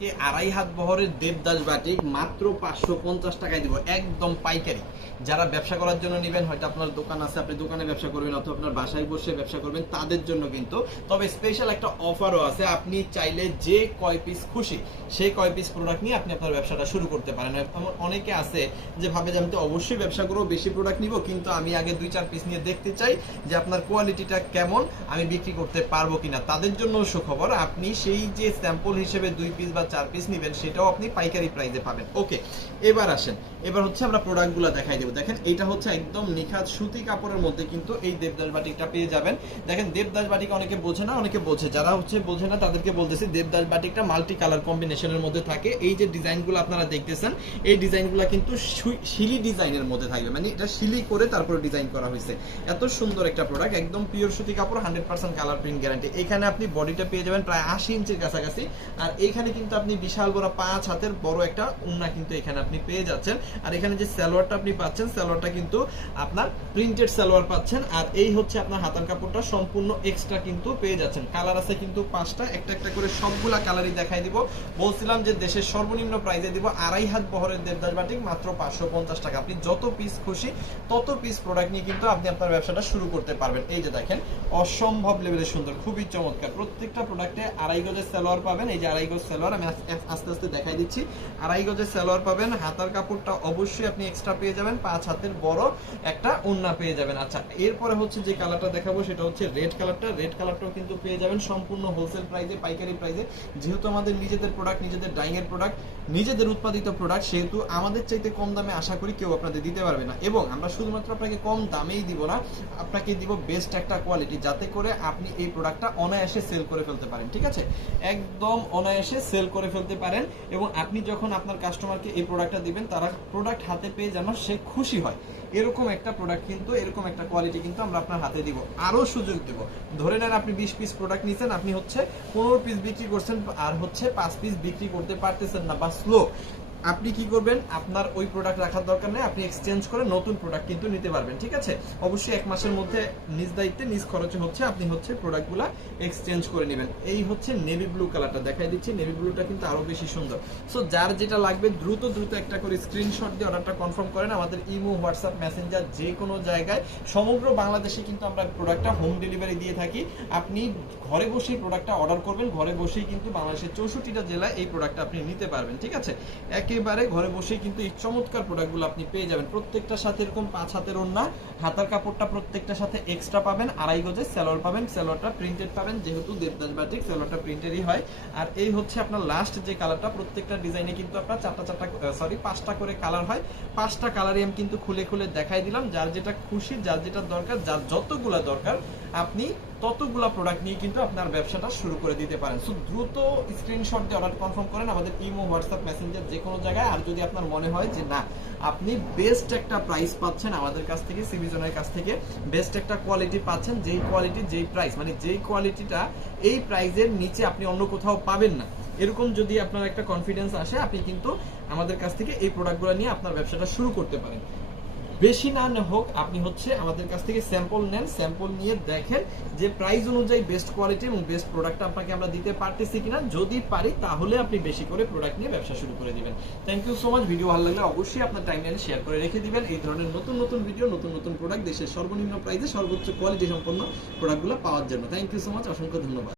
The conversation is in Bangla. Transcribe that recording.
কে আড়াই হাত বহরের দেবদাস বাটিক মাত্র পাঁচশো পঞ্চাশ টাকায় দিব, একদম পাইকারি। যারা ব্যবসা করার জন্য নেবেন, হয়তো আপনার দোকান আছে, আপনি দোকানে ব্যবসা করবেন অথবা আপনার বাসায় বসে ব্যবসা করবেন, তাদের জন্য কিন্তু। তবে স্পেশাল একটা অফারও আছে, আপনি চাইলে যে কয় পিস খুশি, সেই কয় পিস প্রোডাক্ট নিয়ে আপনি আপনার ব্যবসাটা শুরু করতে পারেন। অনেকে আছে যে ভাবে যে আমি তো অবশ্যই ব্যবসা করব, বেশি প্রোডাক্ট নিব, কিন্তু আমি আগে দুই চার পিস নিয়ে দেখতে চাই যে আপনার কোয়ালিটিটা কেমন, আমি বিক্রি করতে পারব কিনা। তাদের জন্য সুখবর, আপনি সেই যে স্যাম্পল হিসেবে দুই পিস বা চার পিস নেবেন, সেটাও আপনি পাইকারি প্রাইসে পাবেন। ওকে এবার আসেন। এবার হচ্ছে আমরা প্রোডাক্টগুলো দেখাই দেবো। দেখেন এটা হচ্ছে একদম নিখাত সুতি কাপড়ের মধ্যে কিন্তু এই দেবদাস বাটিকটা পেয়ে যাবেন। দেখেন, দেবদাস বাটিক অনেকে বোঝে না, অনেকে বোঝে। যারা হচ্ছে বোঝে না, তাদেরকে বলতেছি দেবদাস বাটিকটা মাল্টি কালার কম্বিনেশনের মধ্যে থাকে। এই যে ডিজাইনগুলো আপনারা দেখতেছেন, এই ডিজাইনগুলো কিন্তু শিলি ডিজাইনের মধ্যে থাকবে। মানে এটা শিলি করে তারপরে ডিজাইন করা হয়েছে। এত সুন্দর একটা প্রোডাক্ট একদম পিওর সুতি কাপড় hundred percent colour print guarantee এখানে আপনি বডিটা পেয়ে যাবেন প্রায় আশি ইঞ্চের কাছাকাছি। আর এখানে কিন্তু আপনি বিশাল বড় পাঁচ হাতের বড় একটা উন্না কিন্তু এখানে আপনি পেয়ে যাচ্ছেন। আর এখানে যে সালোয়ারটা আপনি পাচ্ছেন, সালোয়ারটা কিন্তু আপনার প্রিন্টেড সালোয়ার পাচ্ছেন। আর এই হচ্ছে আপনার হাতার কাপড়টা, সম্পূর্ণ এক্সট্রা কিন্তু পেয়ে যাচ্ছেন। কালার আছে কিন্তু পাঁচটা, একটা একটা করে সবগুলা কালারই দেখাই দিব। বলছিলাম যে দেশের সর্বনিম্ন প্রাইসে দিব আড়াই হাত বহরের দেবদাস বাটিক, মাত্র পাঁচশো পঞ্চাশ টাকা। আপনি যত পিস খুশি, তত পিস প্রোডাক্ট নিয়ে কিন্তু আপনি আপনার ব্যবসাটা শুরু করতে পারবেন। এই যে দেখেন, অসম্ভব লেভেলের সুন্দর, খুবই চমৎকার। প্রত্যেকটা প্রোডাক্টে আড়াই গজের সালোয়ার পাবেন। এই যে আড়াই গজ সালোয়ার আস- আস্তে আস্তে দেখাই দিচ্ছি। আড়াই গজের সালোয়ার পাবেন, হাতার কাপড়টা অবশ্যই আপনি এক্সট্রা পেয়ে যাবেন, পাঁচ হাতের বড় একটা ওন্না পেয়ে যাবেন। আচ্ছা এরপরে হচ্ছে যে কালারটা দেখাবো, সেটা হচ্ছে রেড কালারটা রেড কালারটাও কিন্তু পেয়ে যাবেন সম্পূর্ণ হোলসেল প্রাইসে পাইকারি প্রাইসে যেহেতু আমাদের নিজেদের প্রোডাক্ট নিজেদের ডাইং এর প্রোডাক্ট নিজেদের উৎপাদিত প্রোডাক্ট সেহেতু আমাদের চাইতে কম দামে আশা করি কেউ আপনাদের দিতে পারবে না। এবং আমরা শুধুমাত্র আপনাকে কম দামেই দিব না, আপনাকে দিব বেস্ট একটা কোয়ালিটি যাতে করে আপনি এই প্রোডাক্টটা অনায়াসে সেল করে ফেলতে পারেন। ঠিক আছে? একদম অনায়াসে সেল করে ফেলতে পারেন এবং আপনি যখন আপনার কাস্টমারকে এই প্রোডাক্টটা দিবেন, তারা প্রোডাক্ট হাতে পেয়ে যেন সে খুশি হয়। এরকম একটা প্রোডাক্ট কিন্তু, এরকম একটা কোয়ালিটি কিন্তু আমরা আপনার হাতে দিব। আরও সুযোগ দেব। ধরে নেন আপনি বিশ পিস প্রোডাক্ট নিছেন, আপনি হচ্ছে পনেরো পিস বিক্রি করছেন, আর হচ্ছে পাঁচ পিস বিক্রি করতে পারতেছেন না বা স্লো আপনি কি করবেন? আপনার ওই প্রোডাক্ট রাখার দরকার নেই। আপনি এক্সচেঞ্জ করে নতুন প্রোডাক্ট কিন্তু নিতে পারবেন, ঠিক আছে? অবশ্যই এক মাসের মধ্যে নিজ দায়িত্বে, নিজ খরচে হচ্ছে আপনি হচ্ছে প্রোডাক্টগুলা এক্সচেঞ্জ করে নেবেন। এই হচ্ছে নেভি ব্লু কালারটা দেখাই দিচ্ছি নেভি ব্লুটা কিন্তু আরও বেশি সুন্দর। সো যার যেটা লাগবে, দ্রুত দ্রুত একটা করে স্ক্রিনশট দিয়ে অর্ডারটা কনফার্ম করেন। আমাদের ইমো, হোয়াটসঅ্যাপ মেসেঞ্জার যে কোনো জায়গায়। সমগ্র বাংলাদেশে কিন্তু আমরা প্রোডাক্টটা হোম ডেলিভারি দিয়ে থাকি। আপনি ঘরে বসেই প্রোডাক্টটা অর্ডার করবেন। ঘরে বসেই কিন্তু বাংলাদেশের চৌষট্টিটা জেলায় এই প্রোডাক্টটা আপনি নিতে পারবেন, ঠিক আছে? একেবারে ঘরে বসেই কিন্তু এই চমৎকার প্রোডাক্টগুলো আপনি পেয়ে যাবেন। প্রত্যেকটার সাথে এরকম পাঁচ হাতের ওন্না হাতার কাপড়টা প্রত্যেকটার সাথে এক্সট্রা পাবেন, আড়াই গজের স্যালোয়ার পাবেন স্যালোয়ারটা প্রিন্টেড পাবেন, যেহেতু দেবদাস বাটিক স্যালোয়ারটা প্রিন্টেডই হয়। আর এই হচ্ছে আপনার লাস্ট যে কালারটা প্রত্যেকটা ডিজাইনে কিন্তু আপনার চারটা চারটা সরি পাঁচটা করে কালার হয়। পাঁচটা কালারই আমি কিন্তু খুলে খুলে দেখাই দিলাম। যার যেটা খুশি, যার যেটা দরকার, যার যতগুলা দরকার, আপনি ততগুলা প্রোডাক্ট নিয়ে কিন্তু আপনার ব্যবসাটা শুরু করে দিতে পারেন। সো দ্রুত স্ক্রিনশট দিয়ে অর্ডার কনফার্ম করেন আমাদের ইমো হোয়াটসঅ্যাপ মেসেঞ্জার যে কোনো জায়গায়। আর যদি আপনার মনে হয় যে না, আপনি বেস্ট একটা প্রাইস পাচ্ছেন আমাদের কাছ থেকে সিভিজনের কাছ থেকে বেস্ট একটা কোয়ালিটি পাচ্ছেন, যেই কোয়ালিটি যেই প্রাইস মানে যেই কোয়ালিটিটা এই প্রাইসের নিচে আপনি অন্য কোথাও পাবেন না। এরকম যদি আপনার একটা কনফিডেন্স আসে, আপনি কিন্তু আমাদের কাছ থেকে এই প্রোডাক্টগুলো নিয়ে আপনার ব্যবসাটা শুরু করতে পারেন। বেশি না হোক, আপনি হচ্ছে আমাদের কাছ থেকে স্যাম্পল নেন স্যাম্পল নিয়ে দেখেন যে প্রাইস অনুযায়ী বেস্ট কোয়ালিটি এবং বেস্ট প্রোডাক্ট আপনাকে আমরা দিতে পারতেছি কিনা। যদি পারি, তাহলে আপনি বেশি করে প্রোডাক্ট নিয়ে ব্যবসা শুরু করে দিবেন। Thank you so much video ভালো লাগলে অবশ্যই আপনার টাইম লাইনে শেয়ার করে রেখে দিবেন। এই ধরনের নতুন নতুন ভিডিও নতুন নতুন প্রোডাক্ট দেশের সর্বনিম্ন প্রাইসে সর্বোচ্চ কোয়ালিটি সম্পন্ন প্রোডাক্টগুলো পাওয়ার জন্য। থ্যাংক ইউ সো মাচ অসংখ্য ধন্যবাদ।